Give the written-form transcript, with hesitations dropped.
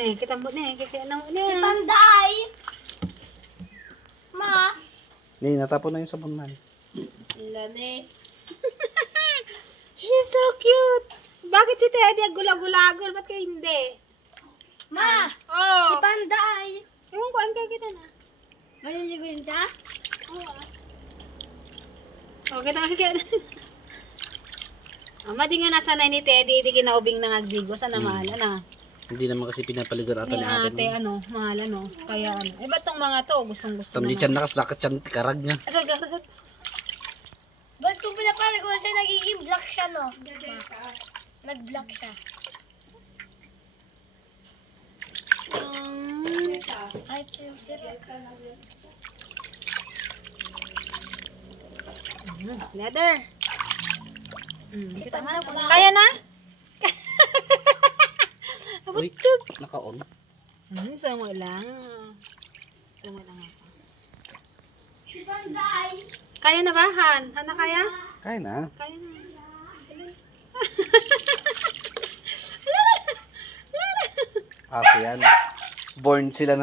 Nih, kita buat nih, kaya na mo Si nih. Panday. Ma. Ni, natapon na yung sabon man. Lane. She's so cute. Bakit si Teddy ang gula-gulagol? Ba't kayo hindi? Ma. Oh. Si Panday. Ewan ko, ang kaya kita na. Maliligo rin siya? Oo. Oh, kita nga kaya na. Ama, di nga nasanay ni Teddy, di kinaubing na ngagdigo. Sana mahala na. Hindi naman kasi pinapaligon ata Ni ni ate. ate, ano, mahal ano. Kaya ano. Eh, ba't tong mga to? Gustong-gusto Tamdi naman. chan nakas lakat chan karag niya. Agad-agad. Ba't kung pinapaligo siya, nagiging black siya, no? Nag-black siya. Ay, ito yung sira. Leather. Kita man. Kaya na? Uy, Abutsyog. naka-on. Sama lang. Sama lang ako. Si Panday. Kaya na ba, Han? Hana kaya? Kaya na. Kaya na. Aso yan. Born sila na.